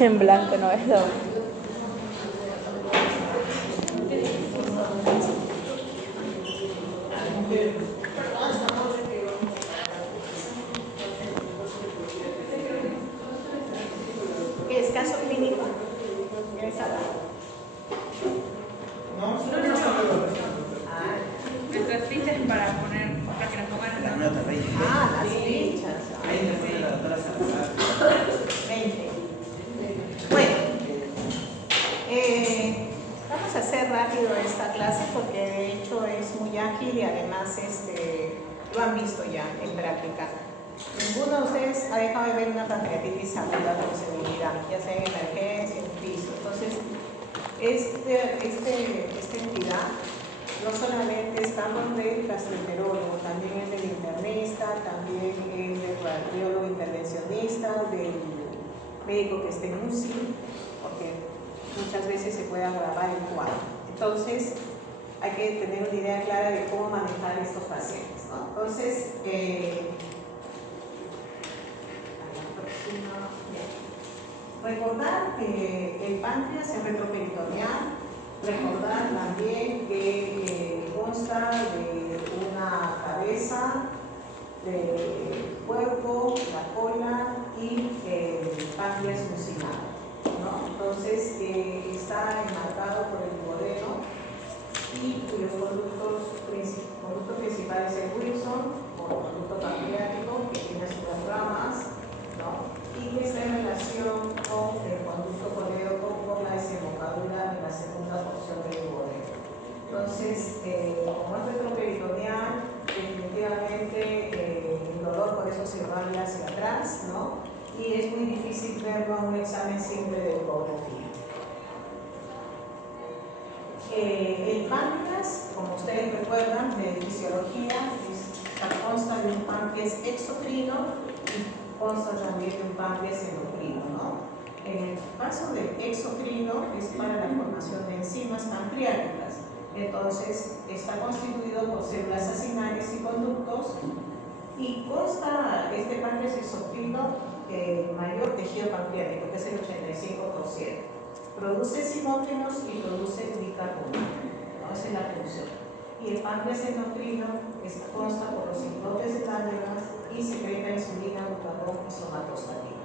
En blanco no es doble. ¿Qué es caso clínico? ¿Quieres saber? Nuestras fichas para poner, para que nos pongan Las notas, 20. Las fichas. 20 pone la doctora Salazar. 20. Bueno, vamos a hacer rápido esta clase porque de hecho es muy ágil y además lo han visto ya en práctica. Ninguno de ustedes ha dejado de ver una pancreatitis aguda con seguridad, ya sea en emergencia, en piso. Entonces, esta entidad no solamente estamos del gastroenterólogo, también es del internista, también es del radiólogo intervencionista, del médico que esté en UCI, porque muchas veces se puede agravar el cuadro. Entonces, hay que tener una idea clara de cómo manejar estos pacientes, ¿no? Entonces, recordar que el páncreas es retroperitoneal, recordar también que consta de una cabeza, del cuerpo, la cola y el páncreas mucinado, ¿no? Entonces está enmarcado por el duodeno y cuyos conductos principales es el Wilson, o conducto pancreático, que tiene sus ramas, ¿no? Y que está en relación con el conducto colédoco por la desembocadura en la segunda porción del duodeno. Entonces, como es retroperitoneal, definitivamente el dolor por eso se irradia hacia atrás, ¿no? Y es muy difícil verlo en un examen simple de ecografía. El páncreas, como ustedes recuerdan de fisiología, consta de un páncreas exocrino y consta también de un páncreas endocrino, ¿no? En el caso del exocrino es para la formación de enzimas pancreáticas. Entonces, está constituido por células acinales y conductos y consta este páncreas exocrino mayor tejido pancreático, que es el 85%. Produce sinógenos y produce bicarbonato, ¿no? Esa es la función. Y el páncreas endocrino consta por los islotes de glándulas y secreta insulina, glucagón y somatostatina.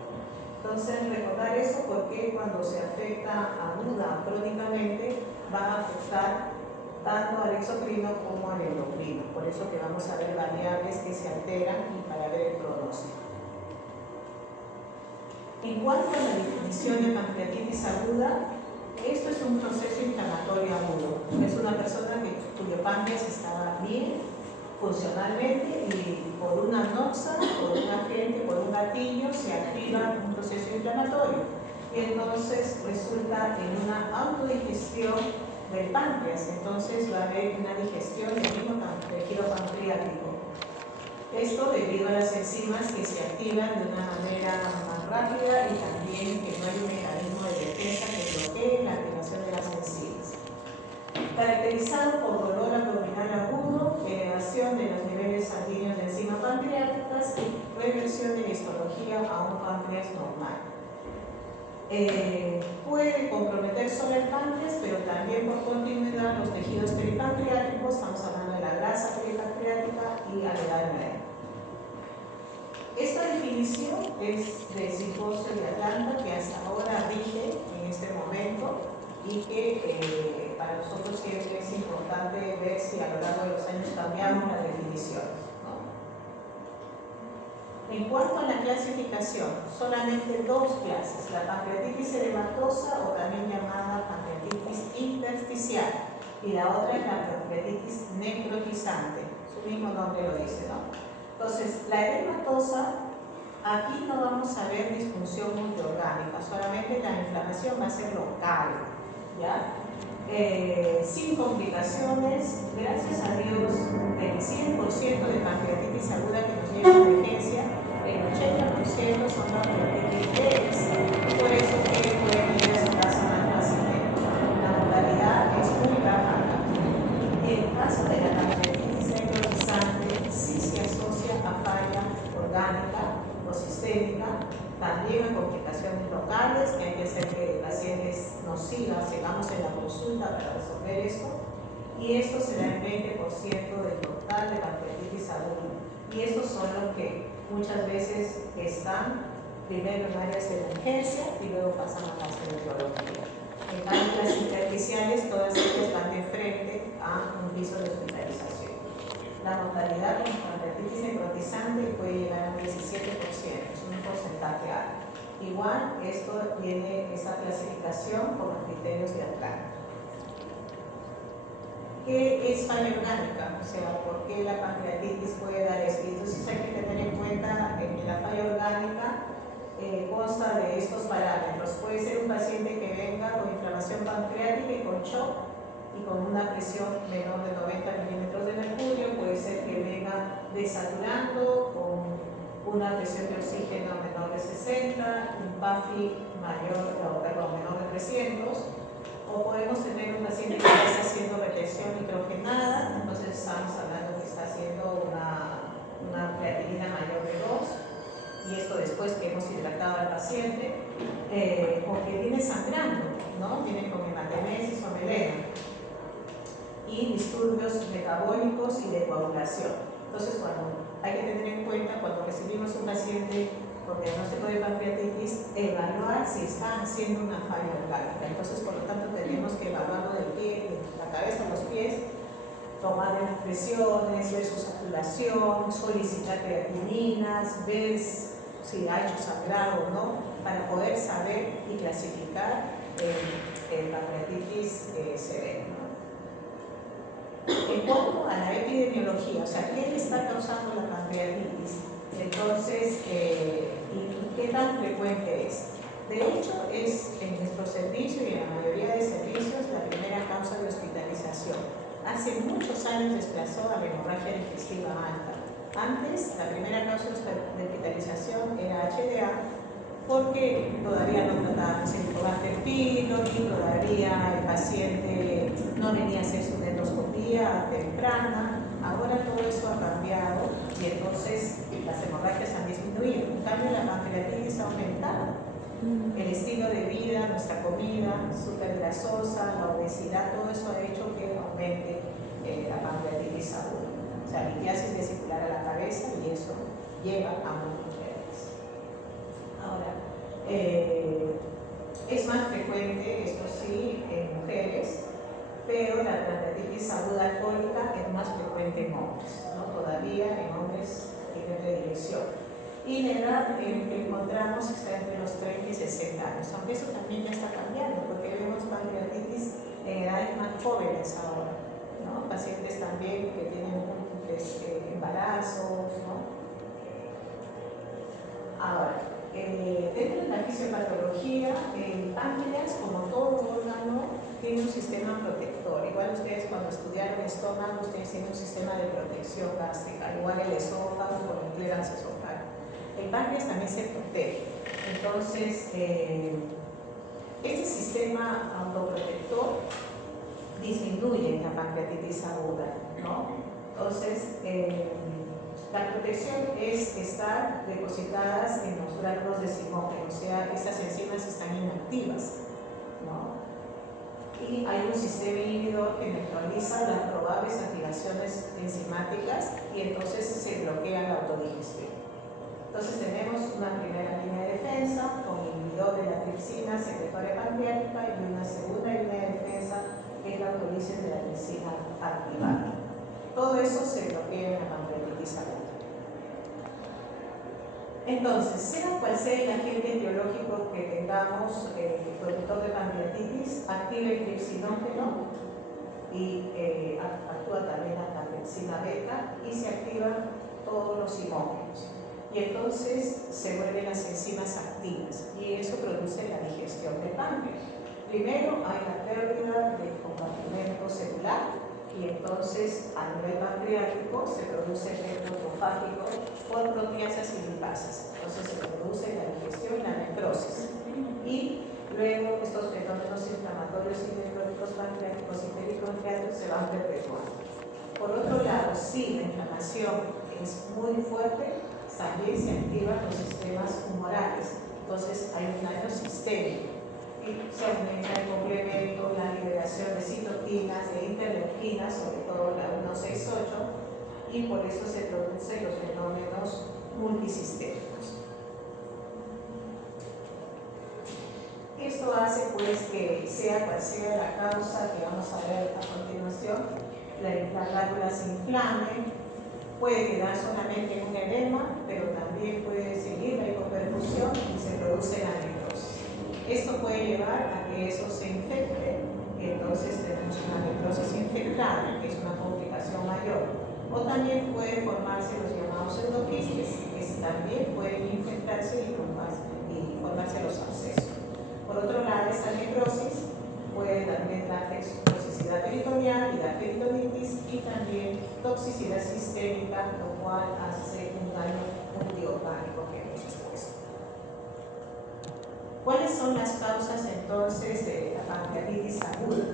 Entonces, recordar eso porque cuando se afecta aguda o crónicamente va a afectar tanto al exocrino como al endocrino. Por eso que vamos a ver variables que se alteran y para ver el pronóstico. En cuanto a la definición de pancreatitis aguda, esto es un proceso inflamatorio agudo. Es una persona cuyo páncreas está bien funcionalmente y por una noxa, por un agente, por un gatillo, se activa un proceso inflamatorio. Y entonces resulta en una autodigestión del páncreas. Entonces va a haber una digestión del mismo tejido pancreático. Esto debido a las enzimas que se activan de una manera más rápida y también que no hay un mecanismo de defensa que bloquee la activación de las enzimas. Caracterizado por dolor abdominal agudo, elevación de los niveles sanguíneos de enzimas pancreáticas y reversión de la histología a un páncreas normal. Puede comprometer solo el páncreas, pero también por continuidad los tejidos peripancreáticos, estamos hablando de la grasa peripancreática y a la edad media. Esta definición es del Simposio de Atlanta, que hasta ahora rige en este momento y que para nosotros siempre es importante ver si a lo largo de los años cambiamos las definiciones, ¿no? En cuanto a la clasificación, solamente dos clases, la pancreatitis edematosa o también llamada pancreatitis intersticial y la otra es la pancreatitis necrotizante, su mismo nombre lo dice, ¿no? Entonces, la edematosa, aquí no vamos a ver disfunción multiorgánica, solamente la inflamación va a ser local, ¿ya? Sin complicaciones, gracias a Dios, del 100% de pancreatitis aguda que nos llega a emergencia, el 80% son pancreatitis leves, por eso que pueden ir a su casa más fácilmente. La mortalidad es muy baja. En el caso de la pancreatitis necrotizante, sí se asocia a falla orgánica o También hay complicaciones locales que hay que hacer que el paciente nos sigamos en la consulta para resolver esto. Y esto se da el 20% del total de pancreatitis aguda. Y estos son los que muchas veces están primero en áreas de emergencia y luego pasan a fase de etiología. En cambio, las intersticiales, todas ellas van de frente a un piso de hospitalización. La mortalidad con pancreatitis necrotizante puede llegar al 17%, es un porcentaje alto. Igual, esto tiene esa clasificación por los criterios de Atlanta. ¿Qué es falla orgánica? O sea, ¿por qué la pancreatitis puede dar esto? Entonces hay que tener en cuenta que la falla orgánica consta de estos parámetros. Puede ser un paciente que venga con inflamación pancreática y con shock y con una presión menor de 90 milímetros de mercurio. Puede ser que venga desaturando con una presión de oxígeno menor de 60, un PAFI menor de 300. O podemos tener un paciente que está haciendo retención nitrogenada, entonces estamos hablando que está haciendo una creatinina mayor de 2, y esto después que hemos hidratado al paciente, o que viene sangrando, ¿no? Viene con hematemesis o melena, y disturbios metabólicos y de coagulación. Entonces, hay que tener en cuenta cuando recibimos un paciente con diagnóstico de pancreatitis, evaluar si está haciendo una falla orgánica. Entonces, por lo tanto, tenemos que evaluarlo del pie, de la cabeza a los pies, tomar las presiones, ver su saturación, solicitar creatininas, ver si ha hecho sangrado o no, para poder saber y clasificar el pancreatitis severo, ¿no? En cuanto a la epidemiología, o sea, ¿qué le está causando la pancreatitis? Entonces, ¿y qué tan frecuente es? De hecho, es en nuestro servicio y en la mayoría de servicios la primera causa de hospitalización. Hace muchos años desplazó a la hemorragia digestiva alta. Antes, la primera causa de hospitalización era HDA, porque todavía no tratábamos el Helicobacter pylori, todavía el paciente no venía a hacer su endoscopía temprana. Ahora todo eso ha cambiado y entonces las hemorragias han disminuido. En cambio, la pancreatitis ha aumentado. El estilo de vida, nuestra comida súper grasosa, la obesidad, todo eso ha hecho que aumente la pancreatitis aguda. O sea, litiasis vesicular a la cabeza, y eso lleva a multiplicidades. Ahora, es más frecuente, esto sí, en mujeres, pero la pancreatitis aguda alcohólica es más frecuente en hombres, ¿no? Todavía en hombres tiene predilección. Y la edad en que encontramos está entre los 30 y 60 años, aunque eso también ya está cambiando, porque vemos pancreatitis en edades más jóvenes ahora, ¿no? Pacientes también que tienen embarazos, ¿no? Ahora, dentro de la fisiopatología, el páncreas, como todo órgano, tiene un sistema protector. Igual ustedes cuando estudiaron estómago, ustedes tienen un sistema de protección gástrica, igual el esófago con el clearance esofágico. El páncreas también se protege. Entonces, este sistema autoprotector disminuye en la pancreatitis aguda, ¿no? Entonces, la protección es estar depositadas en los gránulos de Simongen, o sea, estas enzimas están inactivas, ¿no? Y hay un sistema inhibidor que neutraliza las probables activaciones enzimáticas y entonces se bloquea la autodigestión. Entonces tenemos una primera línea de defensa con inhibidor de la tripsina secretoria pancreática, y una segunda línea de defensa que es la autólisis de la tripsina activada. Todo eso se bloquea en la pancreatitis aguda. Entonces, sea cual sea el agente etiológico que tengamos, productor de pancreatitis, activa el tripsinógeno y actúa también la tripsina beta, y se activan todos los simógenos. Y entonces se vuelven las enzimas activas, y eso produce la digestión del páncreas. Primero hay la pérdida del compartimento celular, y entonces a nivel pancreático se produce efecto autofágico por proteasas y lipasas. Entonces se produce la digestión y la necrosis. Y luego estos fenómenos inflamatorios y necróticos pancreáticos y peripancreáticos se van perpetuando. Por otro lado, si la inflamación es muy fuerte, también se activan los sistemas humorales, Entonces hay un daño sistémico y se aumenta el complemento, la liberación de citoquinas, de interleuquinas, sobre todo la 168, y por eso se producen los fenómenos multisistémicos. Esto hace pues que sea cual sea la causa que vamos a ver a continuación, la glándula se inflame, puede quedar solamente en un edema, pero también puede seguir la hipoperfusión y se produce la necrosis. Esto puede llevar a que eso se infecte y entonces tenemos una necrosis infectada, que es una complicación mayor. O también puede formarse los llamados pseudoquistes, que también pueden infectarse y formarse los abscesos. Por otro lado, esta necrosis puede también dar toxicidad peritoneal y dar peritonitis y también toxicidad sistémica, lo cual hace un daño multiorgánico que hemos expuesto. ¿Cuáles son las causas entonces de la pancreatitis aguda?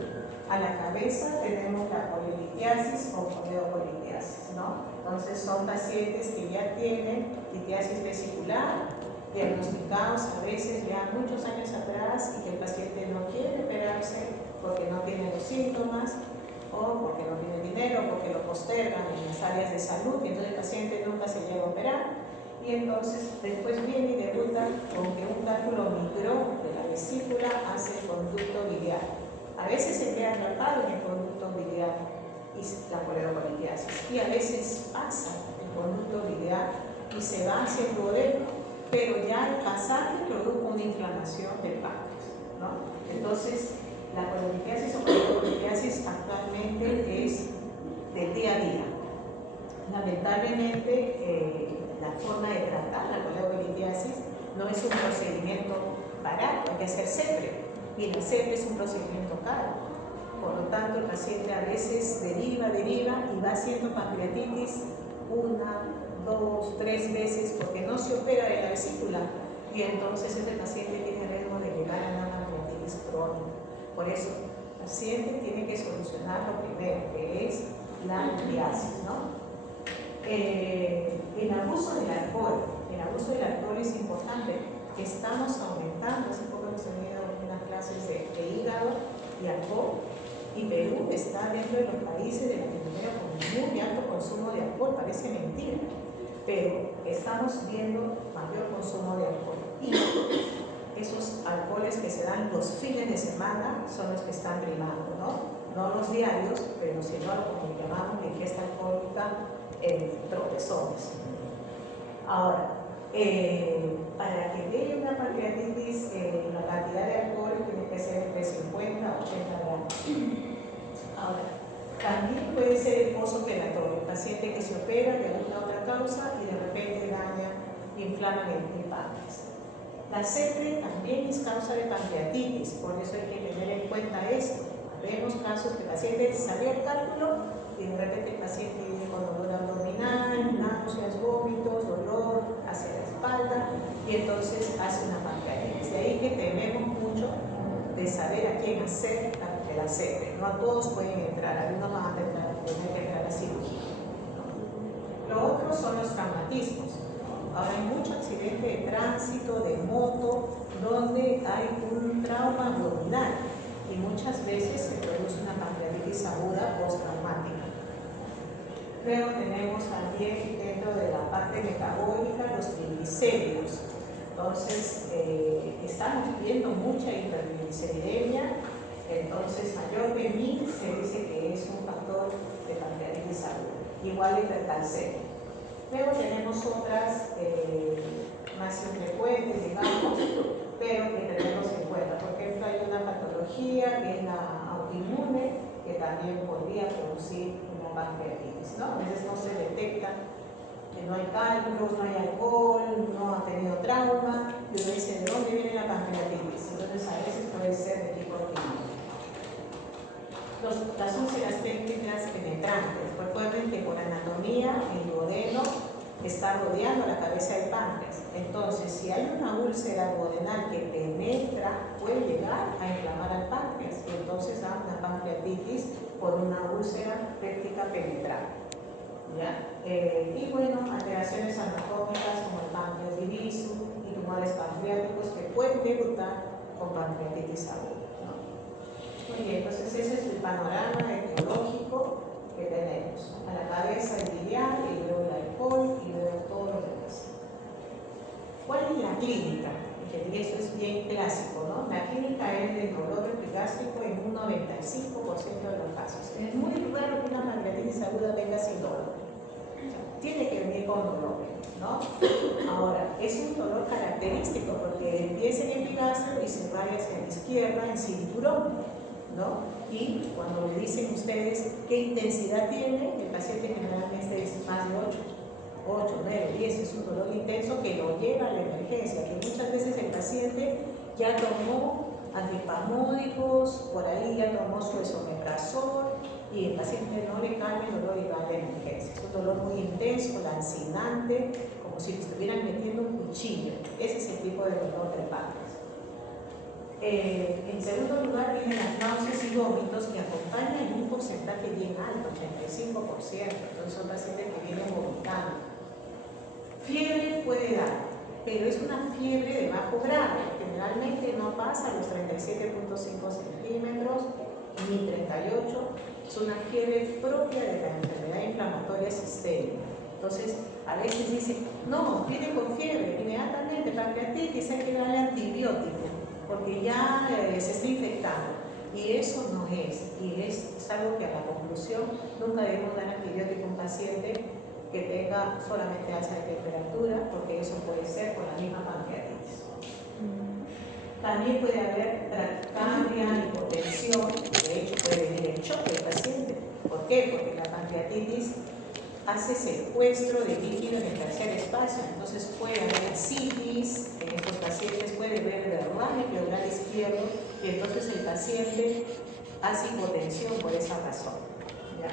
A la cabeza tenemos la polilitiasis o coleopolitiasis, ¿no? Entonces son pacientes que ya tienen litiasis vesicular, diagnosticados a veces ya muchos años atrás y que el paciente no quiere operarse porque no tiene los síntomas o porque no tiene dinero, porque lo postergan en las áreas de salud y entonces el paciente nunca se llega a operar y entonces después viene y debuta con que un cálculo micro de la vesícula hace el conducto biliar. A veces se queda atrapado en el conducto biliar y la coleopolitiasis y a veces pasa el conducto biliar y se va hacia el duodeno, pero ya al pasaje produjo una inflamación del páncreas, ¿no? Entonces, la coleolitiasis o coleopolitiasis actualmente es del día a día. Lamentablemente, la forma de tratar la coleopolitiasis no es un procedimiento barato, hay que hacer CEPRE, y la CEPRE es un procedimiento caro. Por lo tanto, el paciente a veces deriva y va haciendo pancreatitis 1, 2, 3 veces porque no se opera de la vesícula y entonces este paciente tiene riesgo de llegar a una pancreatitis crónica. Por eso, el paciente tiene que solucionar lo primero, que es la litiasis, ¿no? El abuso del alcohol es importante, que estamos aumentando. Hace poco hemos tenido unas clases de hígado y alcohol y Perú está dentro de los países de Latinoamérica con muy alto consumo de alcohol, parece mentira, pero estamos viendo mayor consumo de alcohol y esos alcoholes que se dan los fines de semana son los que están primando, no los diarios, pero sino como llamamos la ingesta alcohólica en tropezones. Ahora, para que dé una pancreatitis, la cantidad de alcohol tiene que ser entre 50 a 80 gramos. Ahora, también puede ser el pozo operatorio, el paciente que se opera de alguna otra causa y de repente daña, inflama el páncreas. La CEPRE también es causa de pancreatitis, por eso hay que tener en cuenta esto. Vemos casos que el paciente salió el cálculo y de repente el paciente viene con dolor abdominal, náuseas, vómitos, dolor hacia la espalda y entonces hace una pancreatitis. De ahí que tememos mucho de saber a quién hacer la CEPRE. No a todos pueden entrar, algunos van a tener que entrar a cirugía, ¿no? Lo otro son los traumatismos. Ahora hay mucho accidente de tránsito, de moto, donde hay un trauma abdominal y muchas veces se produce una pancreatitis aguda postraumática. Luego tenemos también dentro de la parte metabólica los triglicéridos. Entonces, estamos viendo mucha hipergliceridemia, entonces mayor de 1000 se dice que es un factor de pancreatitis aguda, igual hipercalcemia. Luego tenemos otras más infrecuentes, digamos, pero que tenemos en cuenta. Por ejemplo, hay una patología que es la autoinmune, que también podría producir una pancreatitis, ¿no? A veces no se detecta que no hay cálculos, no hay alcohol, no ha tenido trauma, y uno dice, ¿de dónde viene la pancreatitis? Entonces a veces puede ser de tipo autoinmune. Las úlceras pépticas penetrantes. Recuerden que por anatomía el duodeno está rodeando la cabeza del páncreas. Entonces, si hay una úlcera duodenal que penetra, puede llegar a inflamar al páncreas y entonces da una pancreatitis por una úlcera péptica penetrante. ¿Ya? Y bueno, alteraciones anatómicas como el páncreas diviso y tumores pancreáticos debutar con pancreatitis aguda, ¿no? Muy bien, entonces ese es el panorama etiológico que tenemos. A la cabeza el biliar, y luego el alcohol, y luego todo lo demás. ¿Cuál es la clínica? Y eso es bien clásico, ¿no? La clínica es del dolor epigástrico en un 95% de los casos. Es muy raro que una pancreatitis aguda venga sin dolor. Tiene que venir con dolor, ¿no? Ahora, es un dolor característico porque empieza en epigastrio y se va hacia la izquierda en cinturón, ¿no? Y cuando le dicen ustedes qué intensidad tiene, el paciente generalmente es más de 8, 9, 10, es un dolor intenso que lo lleva a la emergencia, que muchas veces el paciente ya tomó antipasmódicos, por ahí ya tomó su esomeprazol y el paciente no le calma el dolor y va a la emergencia. Es un dolor muy intenso, lancinante, como si le estuvieran metiendo un cuchillo. Ese es el tipo de dolor del páncreas. En segundo lugar vienen las náuseas y vómitos que acompañan en un porcentaje bien alto, 85%, entonces son pacientes que vienen vomitando. Fiebre puede dar, pero es una fiebre de bajo grado, generalmente no pasa los 37.5 centímetros ni 38, es una fiebre propia de la enfermedad inflamatoria sistémica. Entonces, a veces dicen, no, viene con fiebre, inmediatamente pancreatitis, hay que darle antibiótico, porque ya se está infectando. Y eso no es, y es algo que a la conclusión nunca debemos dar antibiótico a un paciente que tenga solamente alza de temperatura, porque eso puede ser por la misma pancreatitis. También puede haber taquicardia, hipotensión, de hecho puede venir el shock del paciente. ¿Por qué? Porque la pancreatitis hace secuestro de líquido en el tercer espacio, entonces puede haber ascitis en estos pacientes, puede haber derrame pleural izquierdo y entonces el paciente hace hipotensión por esa razón, ¿ya?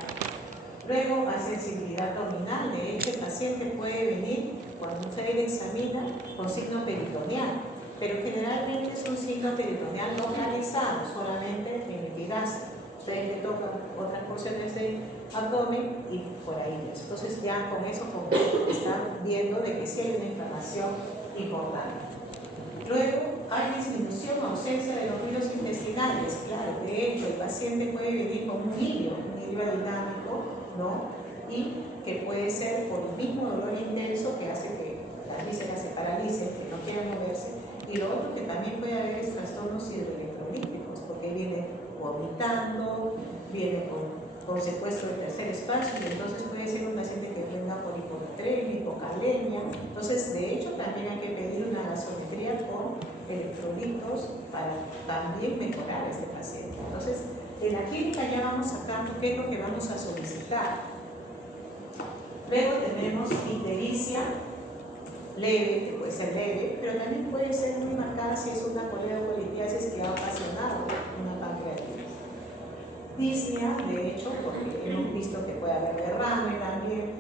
Luego, a sensibilidad abdominal, de hecho el paciente puede venir cuando usted le examina con signo peritoneal, pero generalmente es un signo peritoneal localizado solamente en el epigastrio. Ustedes le tocan otras porciones del abdomen y por ahí. Entonces ya con eso están viendo de que sí hay una inflamación importante. Luego hay disminución o ausencia de los ruidos intestinales. Claro, de hecho el paciente puede venir con un hilio dinámico, ¿no? Y que puede ser por el mismo dolor intenso que hace que las vísceras se paralicen, que no quieran moverse. Y lo otro que también puede haber es trastornos hidroelectrolíticos, porque viene vomitando, viene con secuestro del tercer espacio, y entonces puede ser un paciente que venga por hiponatremia, hipocalemia. Entonces, de hecho, también hay que pedir una gasometría con electrolitos para también mejorar a este paciente. Entonces, en la clínica ya vamos sacando qué es lo que vamos a solicitar. Luego tenemos ictericia leve, que puede ser leve, pero también puede ser muy marcada si es una coledocolitiasis que ha ocasionado una pancreatitis. Disnea, de hecho, porque hemos visto que puede haber derrame también.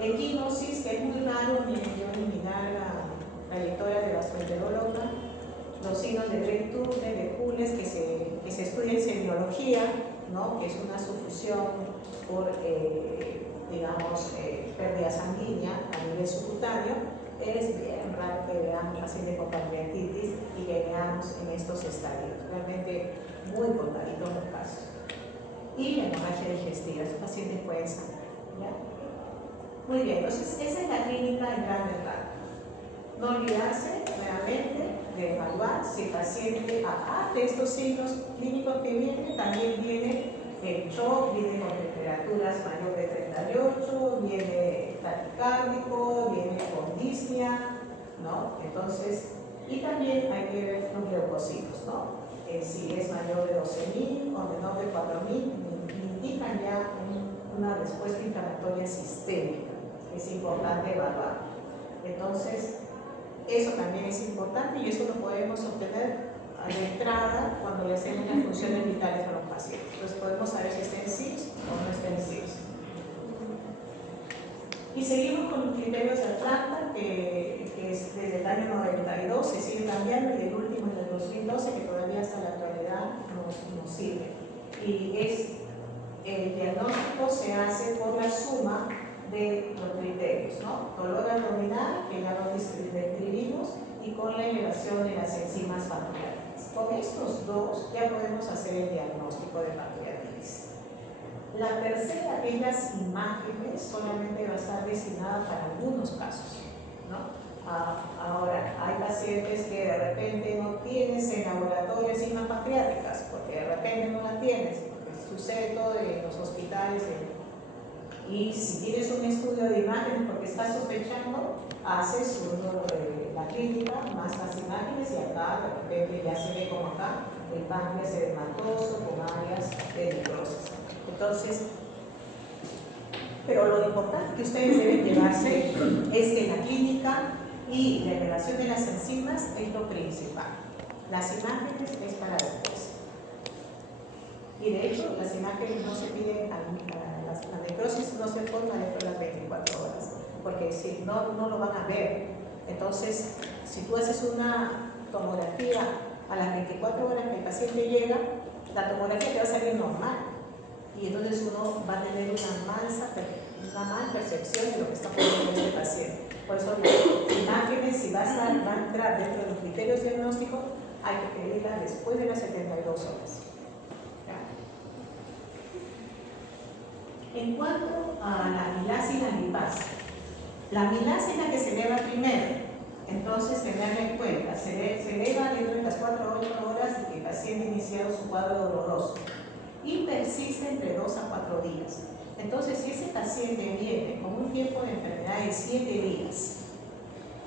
Equinosis, que es muy raro, yo eliminar la trayectoria de gastroenteróloga. Los signos de Brecht-Turner, de Pules, que se estudia en semiología, ¿no? Que es una sufusión por, digamos, pérdida sanguínea a nivel subcutáneo. Es bien raro que veamos pacientes con pancreatitis y que veamos en estos estadios. Realmente muy contaditos los casos. Y la hemorragia digestiva, estos pacientes pueden sangrar, ¿ya? Muy bien, entonces esa es la clínica en grandes rasgos. No olvidarse nuevamente de evaluar si el paciente, aparte de estos signos clínicos que vienen, también viene el shock, viene con temperaturas mayor de 38, viene taquicárdico, viene con disnea, ¿no? Entonces, y también hay que ver los leucocitos, ¿no? Si es mayor de 12.000 o menor de 4.000, indican ya una respuesta inflamatoria sistémica. Es importante evaluar. Entonces, eso también es importante y eso lo podemos obtener de entrada cuando le hacemos las funciones vitales a los pacientes. Entonces podemos saber si está en CIRS o no está en CIRS. Y seguimos con los criterios de Atlanta, que es desde el año 92, se sigue cambiando, y el último es del 2012, que todavía hasta la actualidad nos sirve. Y el diagnóstico se hace por la suma de los criterios, ¿no? Dolor abdominal, que ya lo describimos, y con la elevación de las enzimas pancreatitis. Con estos dos ya podemos hacer el diagnóstico de pancreatitis. La tercera, aquellas imágenes, solamente va a estar destinada para algunos casos, ¿no? Ahora, hay pacientes que de repente no tienes en laboratorio enzimas pancreáticas, porque de repente no la tienes, porque sucede todo en los hospitales. Y si tienes un estudio de imágenes porque estás sospechando, haces la clínica más las imágenes y acá de repente ya se ve como acá el páncreas edematoso con áreas de necrosis. Entonces, pero lo importante que ustedes deben llevarse es que la clínica y la elevación de las enzimas es lo principal. Las imágenes es para después. Y de hecho, las imágenes no se piden, la necrosis no se forma dentro de las 24 horas, porque si no, no lo van a ver. Entonces, si tú haces una tomografía a las 24 horas que el paciente llega, la tomografía te va a salir normal. Y entonces uno va a tener una mal percepción de lo que está ocurriendo en este paciente. Por eso las imágenes, si va a entrar dentro de los criterios diagnósticos, hay que pedirlas después de las 72 horas. En cuanto a la milasa y la lipasa, la milasa es la que se eleva primero, entonces tenerla en cuenta, se eleva dentro de las 4 a 8 horas de que el paciente ha iniciado su cuadro doloroso y persiste entre 2 a 4 días. Entonces, si ese paciente viene con un tiempo de enfermedad de 7 días,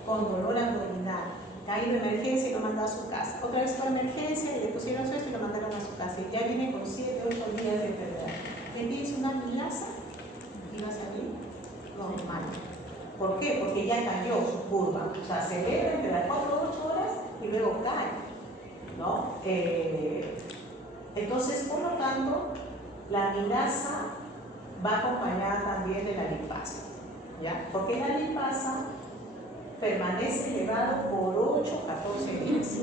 con dolor abdominal, ha ido a emergencia y lo mandó a su casa, otra vez fue a emergencia y le pusieron suesto y lo mandaron a su casa, y ya viene con 7 o 8 días de enfermedad, le pides una milasa y va a salir normal. ¿Por qué? Porque ya cayó su curva, o sea, se eleva entre las 4 o 8 horas y luego cae, ¿no? Entonces, por lo tanto, la milasa va acompañada también de la lipasa, ¿ya? Porque la lipasa permanece elevado por 8 o 14 días.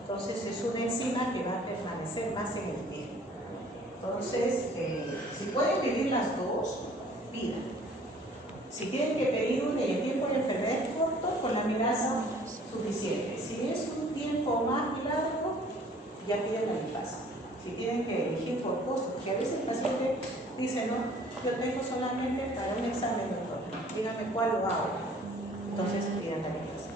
Entonces, es una enzima que va a permanecer más en el tiempo. Entonces, si pueden pedir las dos, pidan. Si tienen que pedir una y el tiempo de enfermedad es corto, con la milasa suficiente. Si es un tiempo más largo, ya piden la lipasa. Si tienen que elegir por costo, porque a veces el paciente dice, no, yo tengo solamente para un examen, doctor, dígame cuál lo hago. Entonces pidan la lipasa.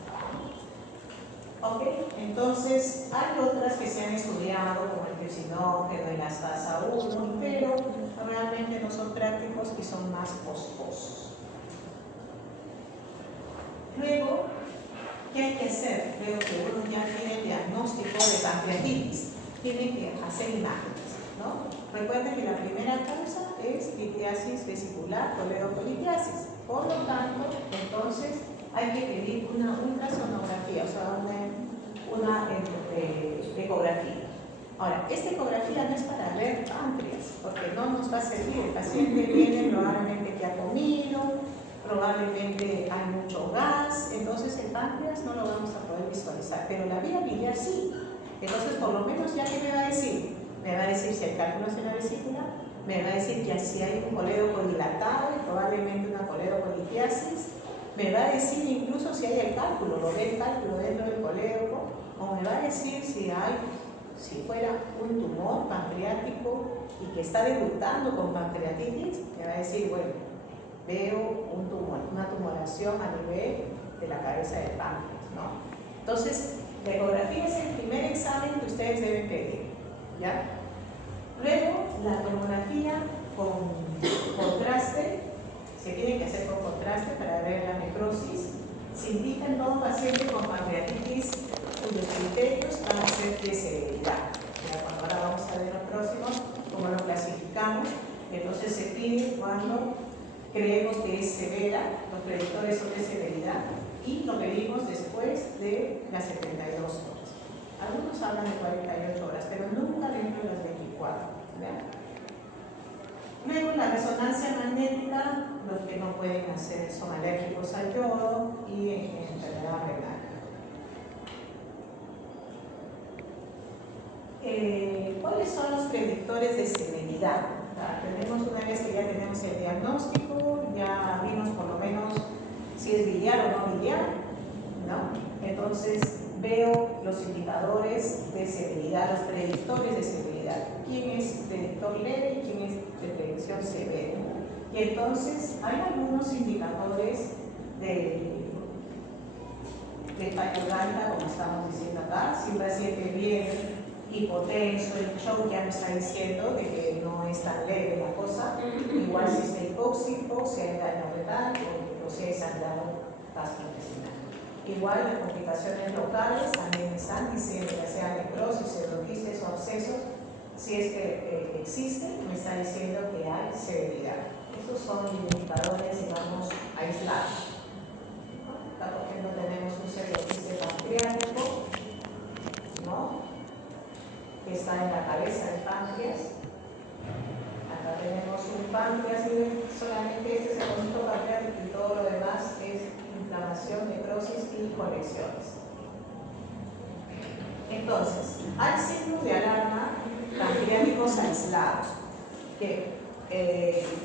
Ok, entonces hay otras que se han estudiado, como el pioxinógeno y la astasa 1, pero realmente no son prácticos y son más costosos. Luego, ¿qué hay que hacer? Luego que uno ya tiene el diagnóstico de pancreatitis, tiene que hacer imágenes, ¿no? Recuerden que la primera causa es litiasis vesicular, coledocolitiasis. Por lo tanto, entonces hay que pedir una ultrasonografía, o sea, una ecografía. Ahora, esta ecografía no es para ver páncreas, porque no nos va a servir. El paciente viene probablemente que ha comido, probablemente hay mucho gas, entonces el páncreas no lo vamos a poder visualizar, pero la vía biliar sí. Entonces, por lo menos, ¿ya qué me va a decir? Me va a decir si hay cálculos en la vesícula, me va a decir que si hay un colédoco dilatado y probablemente una coledocolitiasis, me va a decir incluso si hay el cálculo, lo ve el cálculo dentro del colédoco, o me va a decir si fuera un tumor pancreático y que está debutando con pancreatitis, me va a decir, bueno, veo un tumor, una tumoración a nivel de la cabeza del páncreas, ¿no? Entonces, la ecografía es el primer examen que ustedes deben pedir, ¿ya? Luego, la tomografía con contraste, se tiene que hacer con contraste para ver la necrosis. Se indica en todo paciente con pancreatitis cuyos criterios van a ser de severidad. Cuando ahora vamos a ver los próximos, cómo lo clasificamos, entonces se pide cuando creemos que es severa, los predictores son de severidad, y lo pedimos después de las 72 horas. Algunos hablan de 48 horas, pero nunca dentro de las 24. ¿Verdad? Luego, la resonancia magnética, los que no pueden hacer son alérgicos al yodo y enfermedad renal. ¿Cuáles son los predictores de severidad? Tenemos, una vez que ya tenemos el diagnóstico, ya vimos por lo menos si es biliar o no biliar, ¿no? Entonces veo los indicadores de severidad, los predictores de severidad. ¿Quién es predictor leve y quién es de predicción severa? Y entonces hay algunos indicadores de blanca, como estamos diciendo acá. Si un paciente viene hipotenso, el show ya me está diciendo de que no es tan leve la cosa, igual si está hipóxico, si hay daño renal o si hay sangrado gastrointestinal. Igual las complicaciones locales también me están diciendo, ya sea necrosis, cirrosis o abscesos, si es que existe, me está diciendo que hay severidad. Estos son indicadores, digamos, aislados. Acá, por ejemplo, tenemos un cirrosis pancreático, ¿no?, que está en la cabeza del páncreas. Acá tenemos un páncreas, y solamente este es el conjunto pancreático y todo lo demás es inflamación, necrosis y conexiones. Entonces, hay signos de alarma pancreáticos aislados que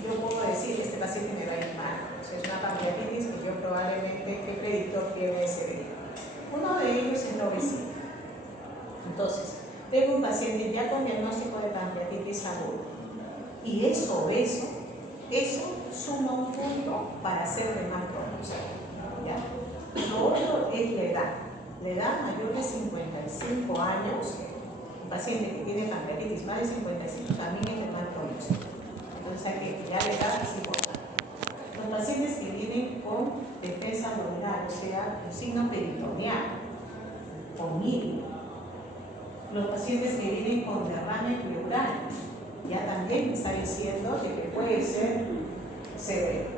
yo puedo decir que este paciente me va a ir mal. O sea, es una pancreatitis que yo probablemente, ¿qué predictor tiene de severidad? Uno de ellos es la obesidad. Entonces, tengo un paciente ya con diagnóstico de pancreatitis aguda y es obeso, eso suma un punto para hacer de mal pronóstico. Lo otro es la edad mayor de 55 años. Un paciente que tiene pancreatitis más de 55 también es de mal pronóstico. Entonces, aquí ya la edad es importante. Los pacientes que vienen con defensa abdominal, o sea, un signo peritoneal, con milio. Los pacientes que vienen con derrame pleural, ya también me está diciendo de que puede ser severo.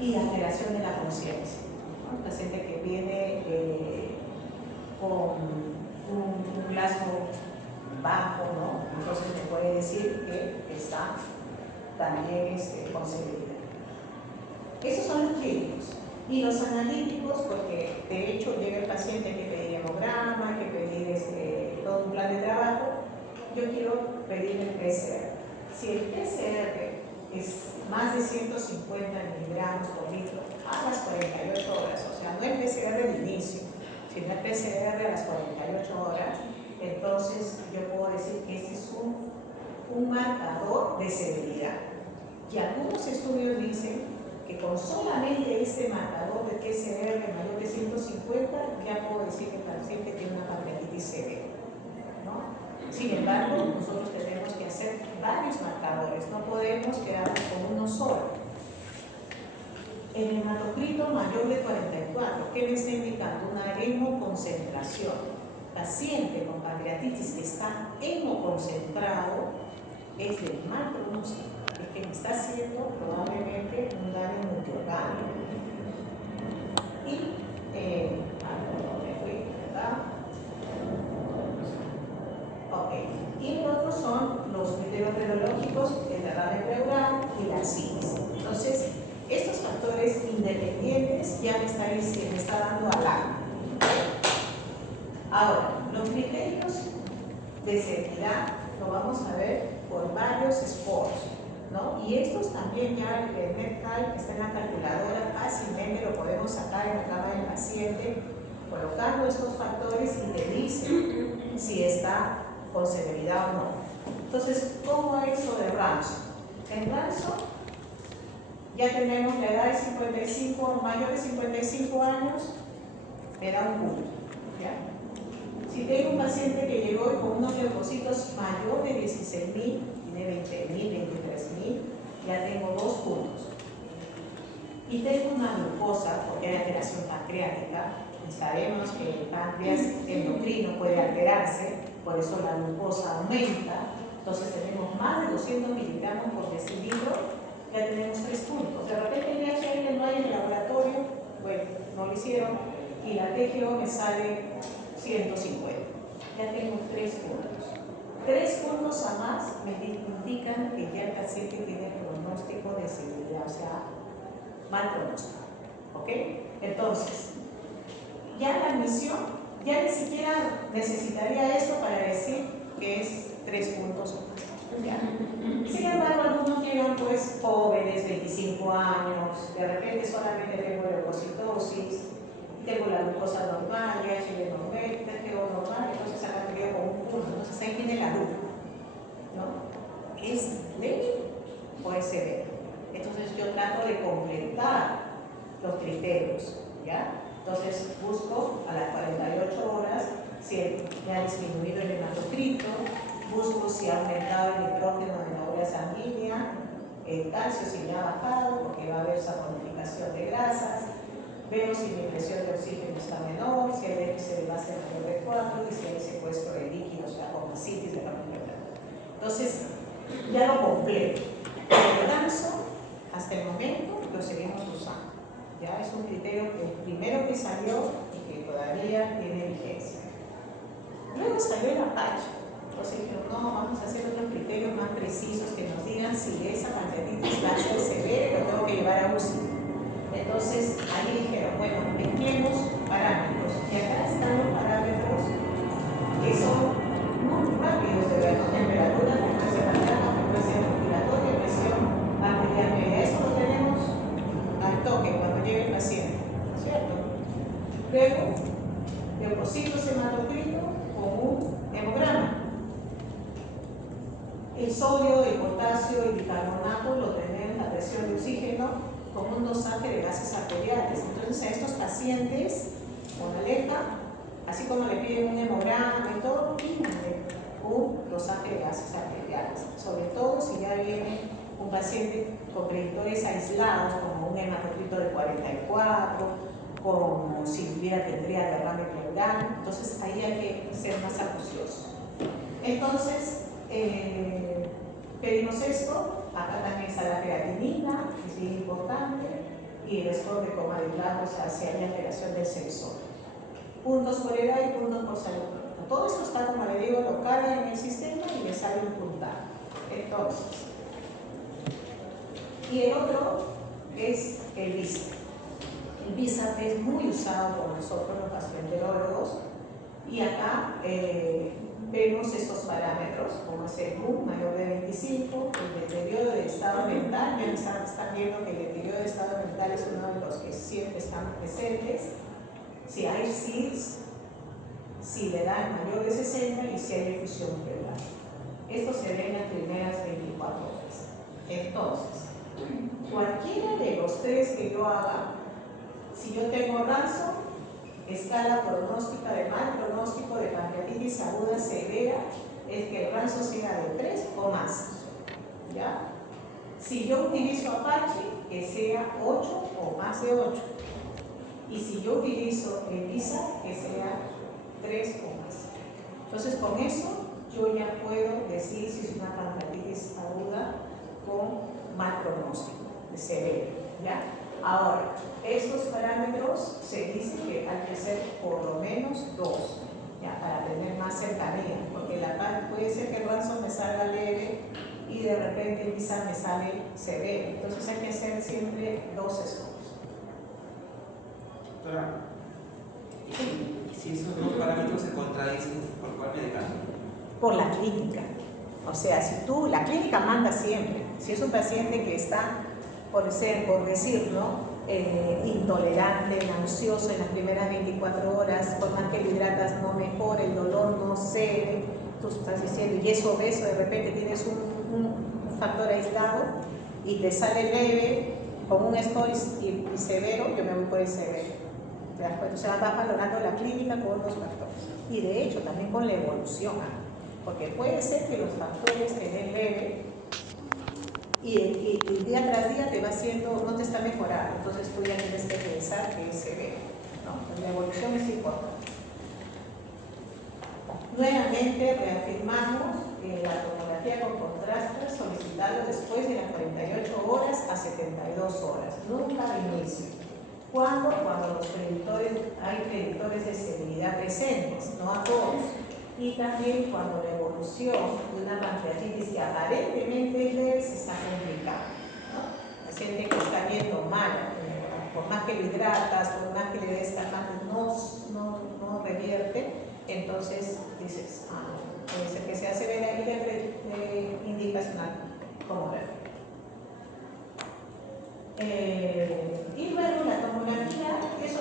Y alteración de la conciencia. Un paciente que viene con un Glasgow bajo, ¿no?, entonces me puede decir que está también con severidad. Esos son los clínicos. Y los analíticos, porque de hecho llega el paciente, hay que pedir hemograma, hay que pedir todo un plan de trabajo. Yo quiero pedir el PCR. Si el PCR es más de 150 miligramos por litro a las 48 horas, o sea, no el PCR del inicio, sino el PCR a las 48 horas, entonces yo puedo decir que este es un marcador de severidad. Y algunos estudios dicen que con solamente este marcador de PCR mayor de 150 ya puedo decir que el paciente tiene una pancreatitis severa, ¿no? Sin embargo, nosotros tenemos que hacer varios marcadores, no podemos quedarnos con uno solo. El hematocrito mayor de 44, ¿qué me está indicando? Una hemoconcentración. Paciente con pancreatitis que está hemoconcentrado es de mal pronóstico, es que me está haciendo probablemente un daño multiorgánico. Y, ¿dónde fui? ¿Verdad? Ok. Y el otro son los criterios radiológicos, el derrame pleural y la citis. Entonces, estos factores independientes ya me está dando alarma. Ahora, los criterios de severidad lo vamos a ver por varios scores, ¿no? Y estos también ya el NetCalc está en la calculadora, fácilmente lo podemos sacar en la cama del paciente, colocando estos factores y te dice si está con severidad o no. Entonces, ¿cómo es lo de Ramsay? En Ramsay ya tenemos la edad de 55, mayor de 55 años, me da un punto, ¿ya? Si tengo un paciente que llegó con unos leucocitos mayor de 16.000, tiene 20.000, 23.000, ya tengo 2 puntos. Y tengo una glucosa, porque hay alteración pancreática, y sabemos que el páncreas endocrino puede alterarse, por eso la glucosa aumenta. Entonces tenemos más de 200 miligramos por decilitro, ya tenemos 3 puntos. De repente el DHL no hay en el laboratorio, bueno, no lo hicieron, y la TGO me sale 150. Ya tengo 3 puntos. 3 puntos a más me indican que ya el paciente tiene pronóstico de severidad, o sea, mal pronóstico. ¿Ok? Entonces, ya la admisión, ya ni siquiera necesitaría esto para decir que es 3 puntos. ¿Ya? Sin embargo, algunos llegan pues jóvenes, 25 años, de repente solamente tengo leucocitosis, tengo la glucosa normal, GH normal, TGO normal, entonces acá me quedo con un 1, entonces ahí tiene la duda, ¿no? ¿Es leve o es severo? Entonces yo trato de completar los criterios, ¿ya? Entonces busco a las 48 horas si ya ha disminuido el hematocrito, busco si ha aumentado el nitrógeno de la urea sanguínea, el calcio si ya ha bajado, porque va a haber saponificación de grasas, veo si mi presión de oxígeno está menor, si hay déficit de base mayor de 4 y si hay secuestro de líquidos, o sea, con asitis de la mujer. Entonces, ya lo completo. El ranzo, hasta el momento, lo seguimos usando. Ya es un criterio que el primero que salió y que todavía tiene vigencia. Luego salió el Apache. Entonces dijeron, no, vamos a hacer otros criterios más precisos que nos digan si esa pancreatitis va a ser severa y lo tengo que llevar a UCI. Entonces ahí dijeron, bueno, mezclemos parámetros. Y acá están los parámetros que son muy rápidos de ver, ¿no? Temperatura, frecuencia cardíaca, frecuencia respiratoria, presión arterial media. Eso lo tenemos al toque cuando llegue el paciente, ¿cierto? Luego, leucocitos, hematocrito con un hemograma. El sodio, el potasio, el bicarbonato lo tenemos, la presión de oxígeno, con un dosaje de gases arteriales. Entonces a estos pacientes con alerta, así como le piden un hemograma y todo, pídanle un dosaje de gases arteriales. Sobre todo si ya viene un paciente con predictores aislados, como un hematocrito de 44, como si tendría derrame pleural. Entonces ahí hay que ser más acuciosos. Entonces, pedimos esto, acá también está la creatinina, que es bien importante, y el score de coma de blanco, o sea, si hay alteración del sensor. Puntos por edad y puntos por salud. Todo esto está, como le digo, lo carga en el sistema y le sale un puntaje. Entonces, y el otro es el BISAP. El BISAP es muy usado por nosotros los gastroenterólogos y acá vemos estos parámetros, como es el BUM mayor de 25, el deterioro del estado mental. Ya están viendo que el deterioro del estado mental es uno de los que siempre están presentes. Si hay SIDS, si le dan mayor de 60 y si hay efusión pleural. Esto se ve en las primeras 24 horas. Entonces, cualquiera de los tres que yo haga, si yo tengo ranzo, escala pronóstica de mal pronóstico de pancreatitis aguda severa, es que el ranzo sea de 3 o más. ¿Ya? Si yo utilizo Apache, que sea 8 o más de 8. Y si yo utilizo el BISAP, que sea 3 o más. Entonces, con eso yo ya puedo decir si es una pancreatitis aguda con mal pronóstico, de severo. ¿Ya? Ahora, estos parámetros se dice que hay que hacer por lo menos 2, ¿ya? Para tener más cercanía, porque puede ser que el ranzo me salga leve y de repente el BISAP me sale severo. Entonces hay que hacer siempre 2 scores. Doctora, ¿y si esos dos parámetros se contradicen, por cuál medicamento? Por la clínica. O sea, si la clínica manda siempre. Si es un paciente que está, por decirlo, intolerante, nauseoso en las primeras 24 horas, por más que lo hidratas no mejora, el dolor no cede, tú estás diciendo, y es obeso, de repente tienes un factor aislado y te sale leve, con un score y severo, yo me voy por el severo. ¿Te das cuenta? O sea, vas valorando la clínica con los factores. Y de hecho, también con la evolución, porque puede ser que los factores te den leve y día tras día te va haciendo, no te está mejorando, entonces tú ya tienes que pensar que es severo, ¿no? La evolución es importante. Nuevamente reafirmamos la tomografía con contraste, solicitarlo después de las 48 horas a 72 horas, nunca al inicio. ¿Cuándo? Cuando hay predictores de severidad presentes, no a todos. Y también cuando la evolución de una pancreatitis que aparentemente es leve se está complicando, ¿no? El paciente que está viendo mal, por más que lo hidratas, por más que le des calmante, no revierte, entonces dices, puede ser que sea severa y le indicas una tomografía. Y luego la tomografía, eso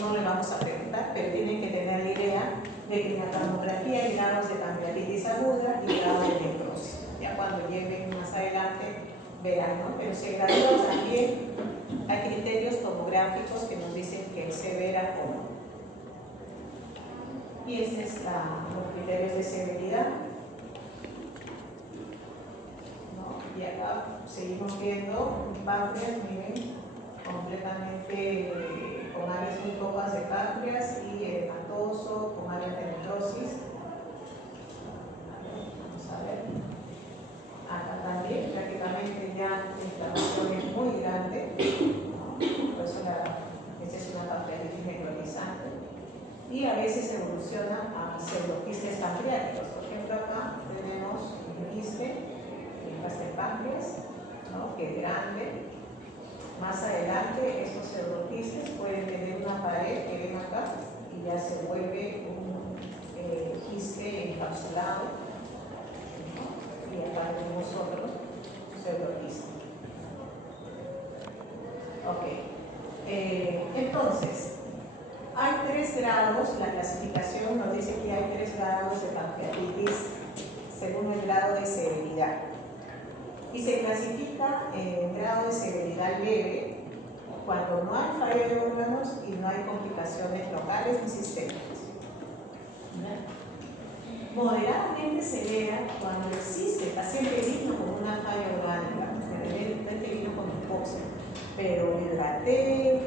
no le vamos a preguntar, pero tienen que tener la idea de que en la tomografía hay grados de pancreatitis aguda y grados de necrosis. Ya cuando lleguen más adelante verán, ¿no? Pero se gradúa también, hay criterios tomográficos que nos dicen que es severa o no. Y estos es los criterios de severidad. ¿No? Y acá seguimos viendo un páncreas, miren, completamente con áreas muy pocas de páncreas y edematoso, con áreas de necrosis. Vamos a ver. Acá también prácticamente ya la inflamación es muy grande, ¿no? Por eso esta es una pancreatitis necrotizante. Y a veces evoluciona a pseudoquistes pancreáticos. Por ejemplo, acá tenemos un quiste del páncreas, ¿no? Que es grande. Más adelante, estos pseudoquistes pueden tener una pared que ven acá y ya se vuelve un quiste encapsulado, ¿no? Y acá tenemos otro pseudoquiste. Ok. Entonces, hay 3 grados, la clasificación nos dice que hay 3 grados de pancreatitis según el grado de severidad. Y se clasifica en grado de severidad leve cuando no hay fallo de órganos y no hay complicaciones locales ni sistémicas. Moderadamente severa cuando existe, el paciente vino con una falla orgánica, el paciente vino con hipoxia, pero hidraté,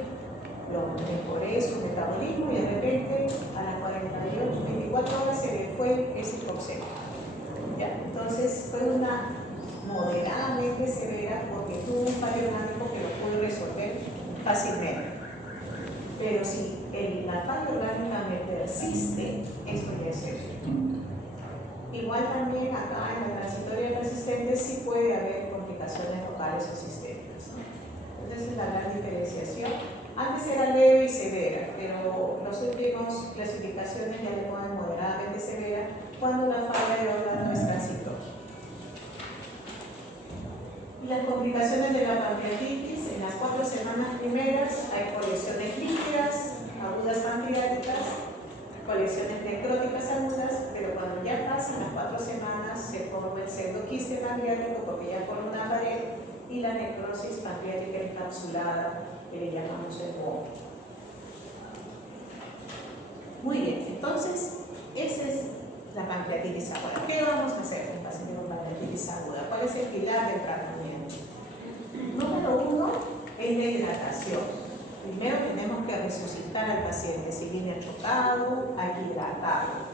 lo mejoré su metabolismo y de repente a las 48, 24 horas se le fue ese hipoxemia. Entonces fue una moderadamente severa porque tuvo un fallo orgánico que lo pudo resolver fácilmente. Pero si la falla orgánica me persiste, esto ya es severo. Igual también acá en la transitoria persistente sí puede haber complicaciones locales o sistémicas, ¿no? Entonces es la gran diferenciación. Antes era leve y severa, pero las últimas clasificaciones ya le ponen moderadamente severa cuando la falla de órgano es transitoria. Y las complicaciones de la pancreatitis, en las 4 semanas primeras hay colecciones líquidas, agudas pancreáticas, colecciones necróticas agudas, pero cuando ya pasan las 4 semanas se forma el pseudoquiste pancreático porque ya forma una pared y la necrosis pancreática encapsulada que le llamamos el vómito. Muy bien, entonces esa es la pancreatitis aguda. ¿Qué vamos a hacer con el paciente con pancreatitis aguda? ¿Cuál es el pilar del tratamiento? Número 1 es la hidratación. Primero tenemos que resucitar al paciente. Si viene chocado, hay que hidratarlo.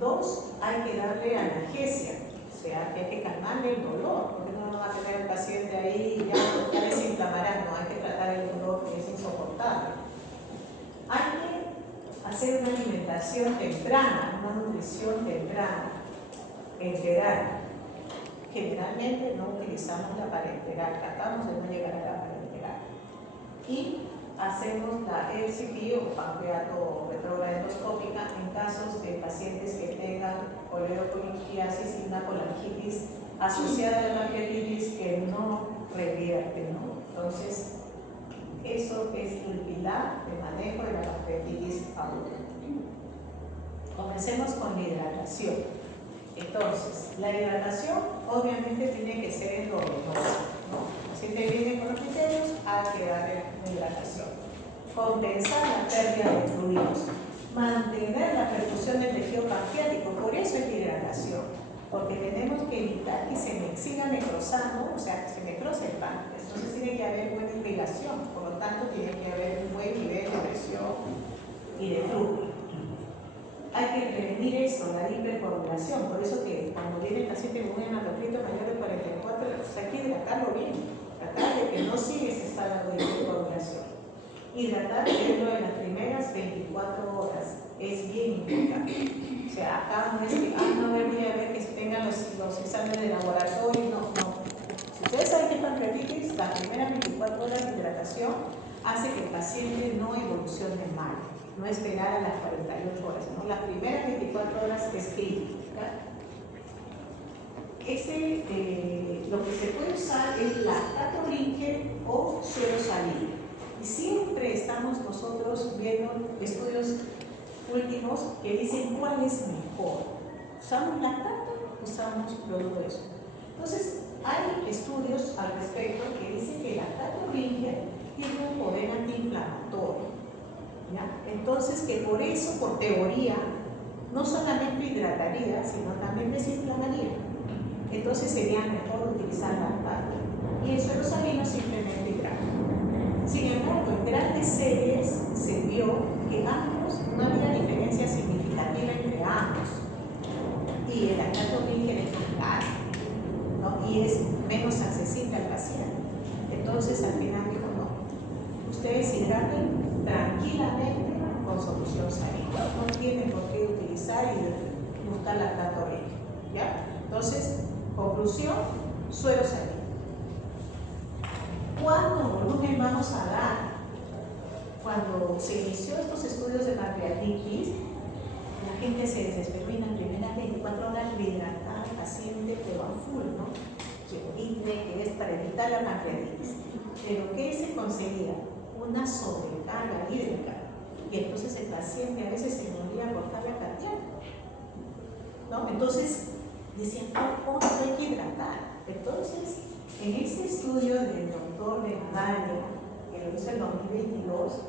2, hay que darle analgesia, o sea, que hay que calmarle el dolor, porque no va a tener el paciente ahí y ya desinflamará, no, hay que tratar el dolor que es insoportable. Hay que hacer una alimentación temprana, una nutrición temprana, enteral. Generalmente no utilizamos la parenteral, tratamos de no llegar a la parenteral. Y hacemos la ERCP o pancreato retrógrada endoscópica en casos de pacientes que tengan coledocolitiasis y una colangitis asociada a la pancreatitis que no revierte, ¿no? Entonces, eso es el pilar de manejo de la pancreatitis aguda. Comencemos con la hidratación. Entonces, la hidratación obviamente tiene que ser endovenosa, ¿no? Si te viene con los criterios, hay que darle una hidratación. Compensar la pérdida de fluidos. Mantener la perfusión del tejido pancreático, por eso es la hidratación. Porque tenemos que evitar que se siga necrosando, o sea, que se necrose el páncreas. Entonces tiene que haber buena irrigación, por lo tanto tiene que haber un buen nivel de presión y de flujo. Hay que prevenir esto, la hipercoagulación, por eso que cuando viene el paciente con un hematocrito mayor de 44, hay que hidratarlo bien, tratar de que no siga ese estado de hipercoagulación. Hidratar dentro de las primeras 24 horas es bien importante. O sea, acá no es que, no debería haber que tengan los exámenes de laboratorio, no. Si ustedes saben que es pancreatitis, las primeras 24 horas de hidratación hace que el paciente no evolucione mal. No esperar a las 48 horas, ¿no? Las primeras 24 horas es crítica. lo que se puede usar es lactato Rinkel o suero salino. Y siempre estamos nosotros viendo estudios últimos que dicen cuál es mejor. ¿Usamos lactato? Usamos cloruro de sodio. Entonces, hay estudios al respecto que dicen que el lactato Rinkel tiene un poder antiinflamatorio. ¿Ya? Entonces, que por eso, por teoría, no solamente hidrataría, sino también desinflamaría. Entonces sería mejor utilizar lactato. Y el suero salino simplemente hidrata. Sin embargo, en grandes series se vio que ambos, no había diferencia significativa entre ambos. Y el lactato Rinkel es más caro, ¿no? Y es menos accesible al paciente. Entonces, al final dijo, no, ustedes hidraten tranquilamente con solución salina. No tienen por qué utilizar y buscar lactato Rinkel, ¿ya? Entonces, conclusión, suero salino. ¿Cuánto volumen vamos a dar? Cuando se inició estos estudios de pancreatitis, la gente se desesperó y en las primeras 24 horas le hidrataba al paciente, pero a full, ¿no? Que es para evitar la pancreatitis. Pero ¿qué se conseguía? Una sobrecarga hídrica. Y entonces el paciente a veces se moría por falla cardíaca, ¿no? Entonces decían, ¿cómo hay que hidratar? Entonces, en este estudio del doctor Bendalia, que lo hizo en 2022,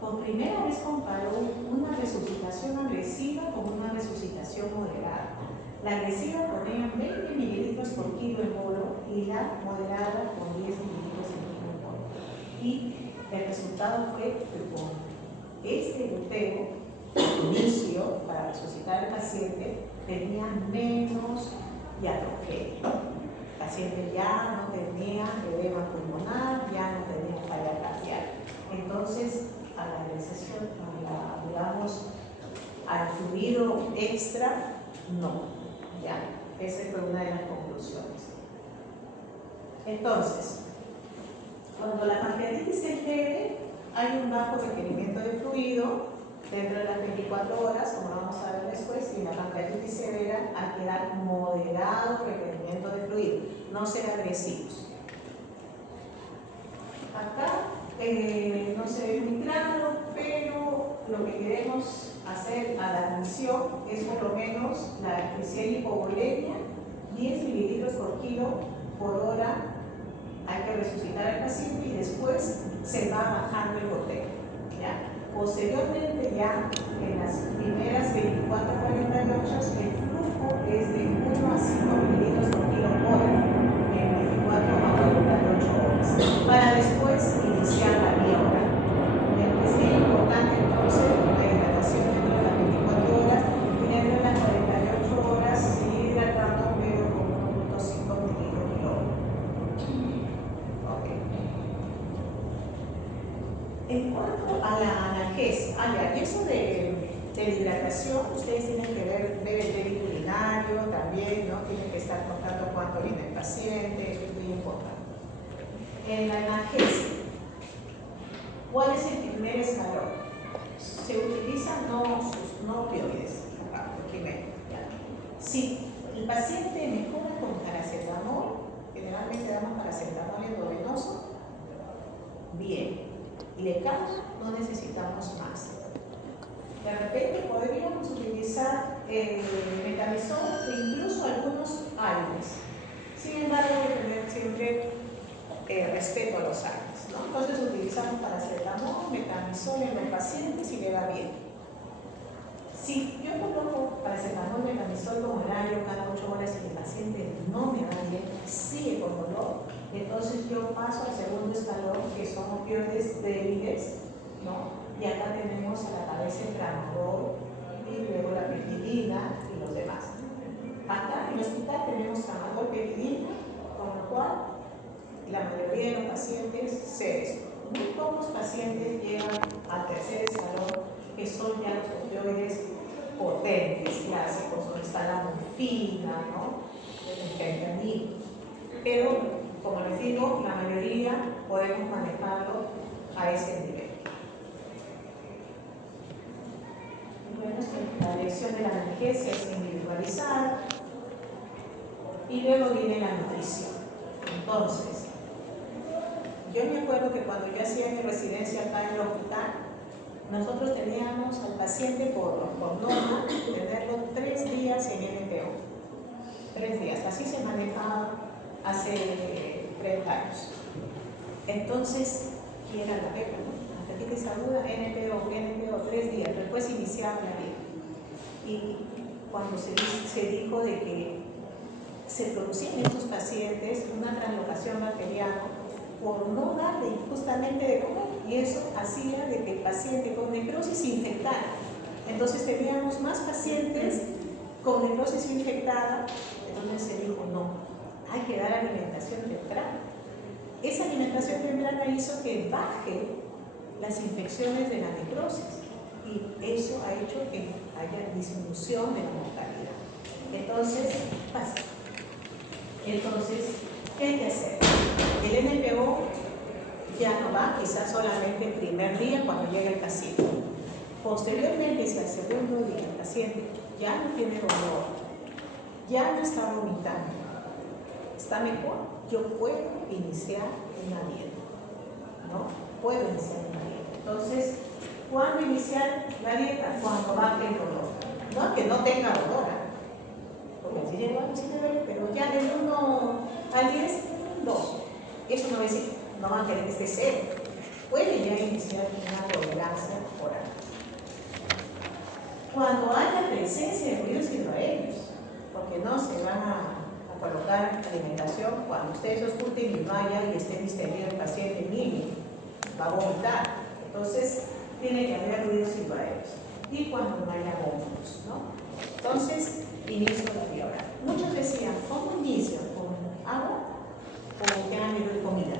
por primera vez comparó una resucitación agresiva con una resucitación moderada. La agresiva ponía 20 mililitros por kilo en bolo y la moderada con 10 mililitros en kilo en bolo. Y el resultado fue que este goteo inicio para resucitar al paciente tenía menos iatrogenia. El paciente ya no tenía edema pulmonar, ya no tenía falla cardíaca. Entonces, a la recesión, digamos, al fluido extra, no. Ya, esa fue una de las conclusiones. Entonces, cuando la pancreatitis es leve, hay un bajo requerimiento de fluido dentro de las 24 horas, como vamos a ver después, y en la pancreatitis severa hay que dar moderado requerimiento de fluido, no ser agresivos. Acá no se ve muy claro, pero lo que queremos hacer a la admisión es por lo menos la hipovolemia, 10 mililitros por kilo por hora. Hay que resucitar al paciente y después se va bajando el goteo, ¿ya? Posteriormente, ya en las primeras 24-48, el flujo es de 1 a 5 mililitros por kilo por hora en 24 a 48 horas, para después iniciar la vía oral. Es bien importante entonces la hidratación dentro de las 24 horas y dentro de las 48 horas seguir hidratando, pero con 1.5 mililitros por hora. En cuanto a la analgesia, y eso de la hidratación, ustedes tienen que ver el débito urinario también, ¿no? Tienen que estar contando cuánto viene el paciente, eso es muy importante. En la analgesia, ¿cuál es el primer escalón? Se utilizan no opioides, primero. ¿Ya? Si el paciente mejora con paracetamol, generalmente damos paracetamol endovenoso, bien. Y de calma no necesitamos más. De repente podríamos utilizar metamizol e incluso algunos AINES. Sin embargo, hay que tener siempre respeto a los AINES, ¿no? Entonces utilizamos paracetamol, metamizol en los pacientes y le va bien. Si yo coloco paracetamol, metamizol como horario cada 8 horas y el paciente no me va bien, sigue con dolor, entonces yo paso al segundo escalón, que son opioides débiles, ¿no? Y acá tenemos a la cabeza el tramadol y luego la pepidina y los demás. Acá en el hospital tenemos tramadol, pepidina, con lo cual la mayoría de los pacientes se esto. Muy pocos pacientes llegan al tercer escalón, que son ya los opioides potentes, clásicos, donde está la morfina, ¿no? El fentanilo. Pero, como les digo, la mayoría podemos manejarlo a ese nivel. Bueno, la elección de la analgesia es individualizada. y luego viene la nutrición. Entonces, yo me acuerdo que cuando yo hacía mi residencia acá en el hospital, nosotros teníamos al paciente por norma tenerlo 3 días en NPO. 3 días, así se manejaba hace 30 años. Entonces, ¿quién era la regla, no? Hepatitis aguda, NPO, 3 días, después iniciaba la vida. Y cuando se dijo de que se producía en estos pacientes una translocación bacteriana por no darle justamente de comer, y eso hacía de que el paciente con necrosis se infectara. Entonces teníamos más pacientes con necrosis infectada. Entonces se dijo, no, hay que dar alimentación temprana. Esa alimentación temprana hizo que baje las infecciones de la necrosis, y eso ha hecho que haya disminución de la mortalidad. Entonces, pasa. Entonces, ¿qué hay que hacer? El NPO ya no va, quizás solamente el primer día cuando llega el paciente. Posteriormente, si al segundo día el paciente ya no tiene dolor, ya no está vomitando, está mejor, yo puedo iniciar una dieta, ¿no? Puedo iniciar una dieta. Entonces, ¿cuándo iniciar la dieta? Cuando baje el dolor. No que no tenga dolor, porque si llega a 19, pero ya del 1 al 10, 2. Eso no va a decir, no va a querer que esté 0. Puede ya iniciar una tolerancia oral. Cuando haya presencia de ruidos hidroaéreos, porque no se van a colocar alimentación cuando ustedes oculten y vaya y esté distendido el paciente mínimo, va a vomitar. Entonces, tiene que haber ruidos hidroaéreos. Y cuando no haya vómitos, ¿no? Entonces, inicio la vía oral. Muchos decían, ¿cómo inicio? ¿Con agua o ya me doy comida?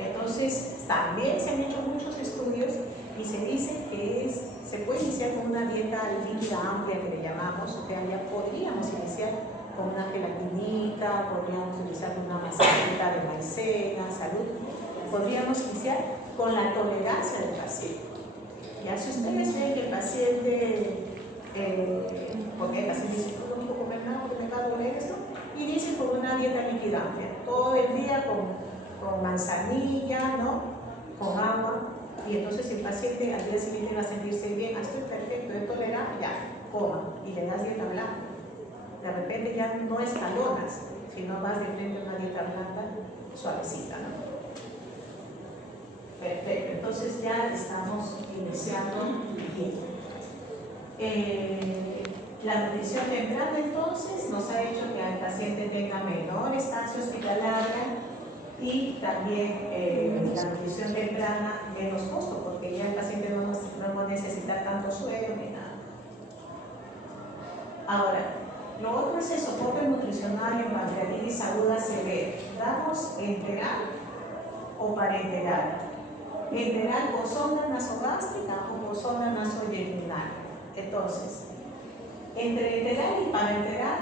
Entonces, también se han hecho muchos estudios y se dice que se puede iniciar con una dieta líquida amplia que le llamamos, o sea, ya podríamos iniciar con una gelatinita, podríamos utilizar una masita de maicena, salud, podríamos iniciar con la tolerancia del paciente. Ya si ustedes ven que el paciente, porque el paciente dice, no puedo comer nada porque me va a doler esto, inicien con una dieta líquida amplia, todo el día con manzanilla, ¿no? Con agua, y entonces el paciente al día siguiente va a sentirse bien, estoy perfecto, es tolerable, ya, coma, y le das dieta blanca. De repente ya no escalonas, sino vas de frente a una dieta blanca suavecita, ¿no? Perfecto, entonces ya estamos iniciando bien. La nutrición temprana entonces nos ha hecho que el paciente tenga menor estancia hospitalaria y también la nutrición temprana menos costo, porque ya el paciente no va a necesitar tanto suero ni nada. Ahora, lo otro es el soporte nutricional en pancreatitis aguda severa. ¿Damos enteral o parenteral? Enteral por sonda nasogástrica o por sonda nasoyegular. Entonces, entre enteral y parenteral,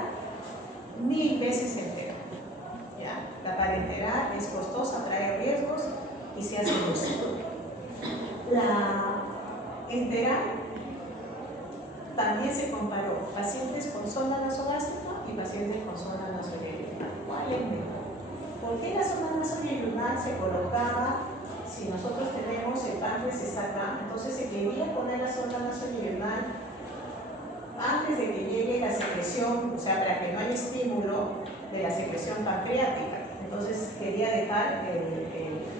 1000 veces enteral. ¿Ya? La parenteral es costosa, trae riesgos y se hace mucho. La enteral también se comparó pacientes con sonda nasogástrica y pacientes con sonda nasoyegular. ¿Cuál es mejor? ¿Por qué la sonda nasoyegular se colocaba? Si nosotros tenemos el páncreas está acá, entonces se quería poner la sonda nasoyegular antes de que llegue la secreción, o sea, para que no haya estímulo de la secreción pancreática. Entonces quería dejar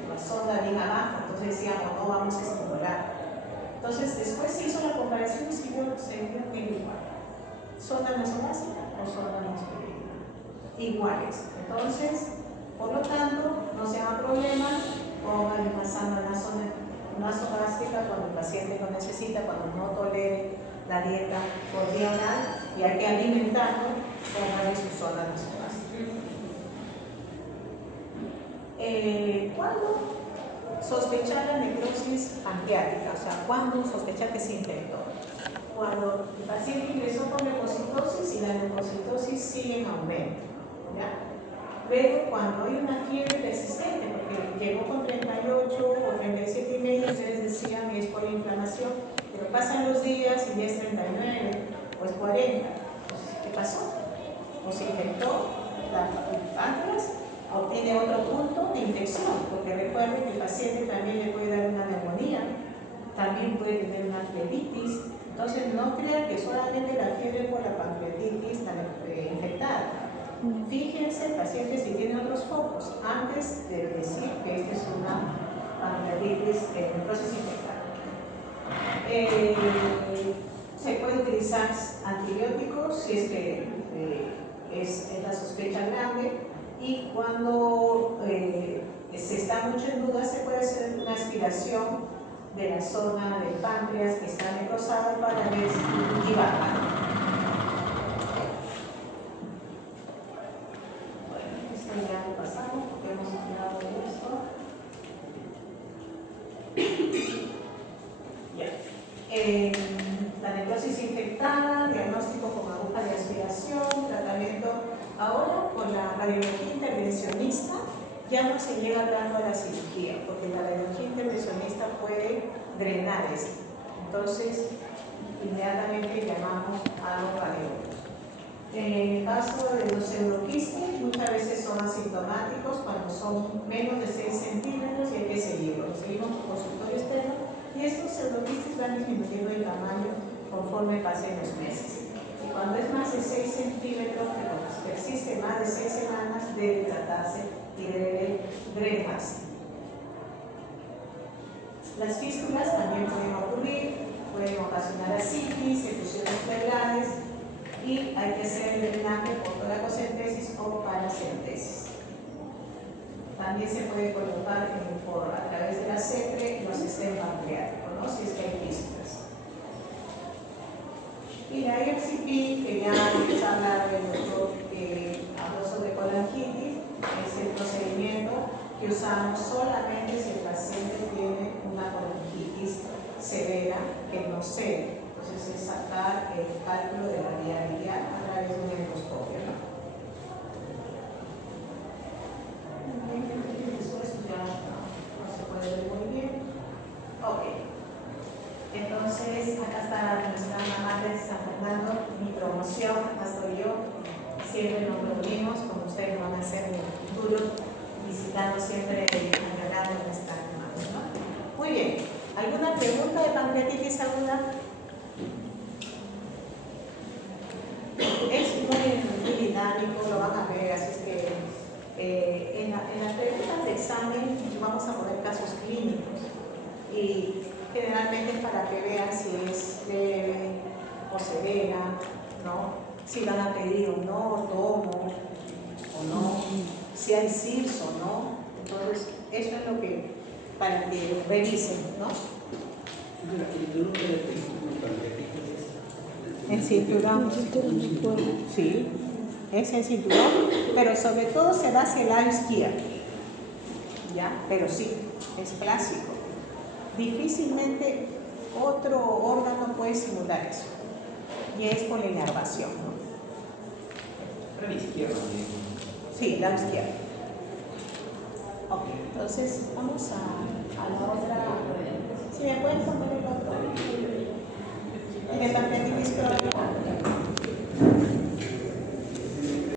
la sonda bien abajo, entonces decíamos, no vamos a estimular. Entonces después se hizo la comparación y se vio que igual. Sonda nasogástrica o sonda nasoyegular. Iguales. Entonces, por lo tanto, no se haga problema, pongan una sonda nasogástrica cuando el paciente lo necesita, cuando no tolere la dieta por vía oral y hay que alimentarlo, pónganle su sonda nasogástrica. ¿Cuándo sospechar la necrosis pancreática? O sea, ¿cuándo sospechar que se infectó? Cuando el paciente ingresó con leucocitosis y la leucocitosis sigue en aumento, ¿ya? Luego, cuando hay una fiebre persistente, porque llegó con 38 o 37 y medio, ustedes decían es por la inflamación, pero pasan los días y ya es 39 o es 40. Pues, ¿qué pasó? O se infectó el páncreas obtiene otro punto de infección, porque recuerden que el paciente también le puede dar una neumonía, también puede tener una flebitis. Entonces no crean que solamente la fiebre por la pancreatitis está infectada. Fíjense el paciente si tiene otros focos antes de decir que esta es una pancreatitis necrosis infectada. Se puede utilizar antibióticos si es que es la sospecha grande, y cuando se está mucho en duda se puede hacer una aspiración de la zona del páncreas que está necrosada para ver si cultivarla. Bueno, esto ya lo pasamos porque hemos hablado de esto. Ya. La necrosis infectada, diagnóstico con aguja de aspiración, tratamiento. Ahora con la radiología intervencionista ya no se llega tanto a la cirugía, porque la radiología intervencionista puede drenar esto. Entonces, inmediatamente llamamos a los radiólogos. En el caso de los pseudoquistes, muchas veces son asintomáticos cuando son menos de 6 centímetros y hay que seguirlos. Seguimos por consultorio externo y estos pseudoquistes van disminuyendo el tamaño conforme pasen los meses. Y cuando es más de 6 centímetros, que persiste más de 6 semanas, debe tratarse y debe drenarse. Las fístulas también pueden ocurrir, pueden ocasionar ascitis, eflusiones pleurales, y hay que hacer el drenaje por toracocentesis o paracentesis. También se puede colocar a través de la cetre los stent pancreáticos, ¿no? Si es que hay fístulas. Y la IRCP, que ya vamos a hablar del doctor que habló sobre colangitis, es el procedimiento que usamos solamente si el paciente tiene una colangitis severa que no cede. Entonces es sacar el cálculo de la vía biliar a través de un endoscopio. Eso ya no se puede ver muy bien. Ok. Entonces, acá está nuestra mamá de San Fernando, mi promoción, acá estoy yo. Siempre nos reunimos, como ustedes van a hacer en el futuro, visitando siempre y agregando nuestra mamá, ¿no? Muy bien. ¿Alguna pregunta de pancreatitis aguda? Es muy dinámico, lo van a ver, así es que en las preguntas de examen vamos a poner casos clínicos y generalmente es para que vean si es leve o severa, ¿no? Si van a pedir o no tomo o no, si hay CIRS o no. Entonces, eso es lo que para que revisen, ¿no? En cinturón. Sí, es en cinturón, pero sobre todo se da hacia el lado izquierdo. ¿Ya? Pero sí, es clásico. Difícilmente otro órgano puede simular eso. Y es por la inervación, ¿no? Pero a la izquierda. Sí, lado izquierdo. Ok, entonces vamos a la otra. Si me pueden poner